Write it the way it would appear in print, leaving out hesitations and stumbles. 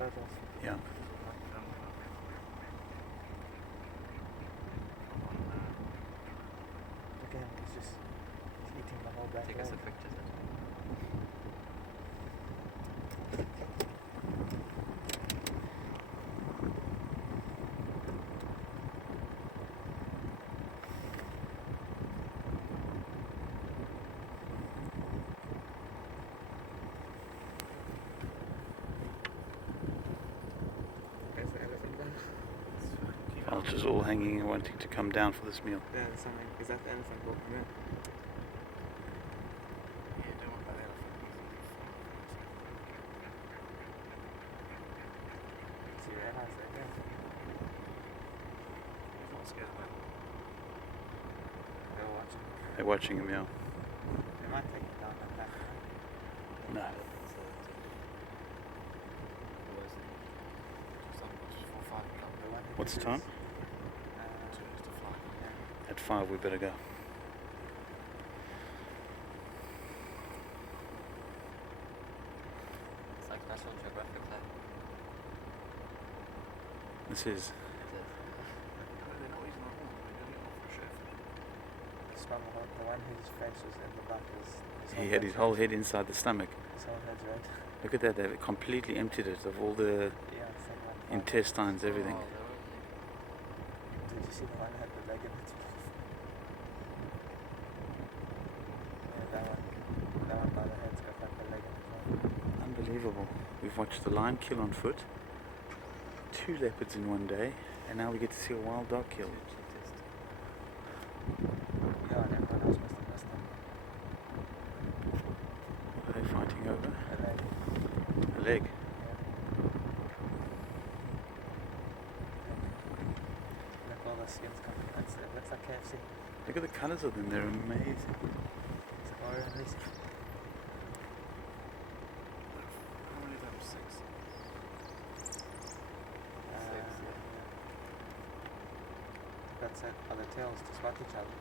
photos. Yeah. Again, he's eating the whole back Take leg. us a picture then. There's the elephant gun. Vultures all hanging and wanting to come down for this meal. Yeah, there's something. Is that the elephant walking in? Yeah, don't worry about the elephant. See where it has there, yeah. He's not scared of that. They're watching. They're watching him, yeah. They might take it down like that. No. What's the time? 2 minutes to fly. Yeah. At 5 we better go. It's like National Geographic there. This is. It is. They're not using the horn, they're doing it off the chef. This one, the one whose face was in the back He had his whole head inside the stomach. His whole head's red. Look at that, they've completely emptied it of all the Yeah, something like that. intestines, everything. Oh, they're Did you see the one that had the leg in its mouth? Yeah, that one by the head's got like the leg in its mouth. Unbelievable. We've watched the lion kill on foot, 2 leopards in one day, and now we get to see a wild dog killed. Yeah, and everyone else must have missed them. What are they fighting over? A leg. A leg. Look, all the skin's coming. It looks like KFC. Look at the colours of them, they're amazing. It's orange. How many of them? 6? That's it. Oh, the tails to swat each other.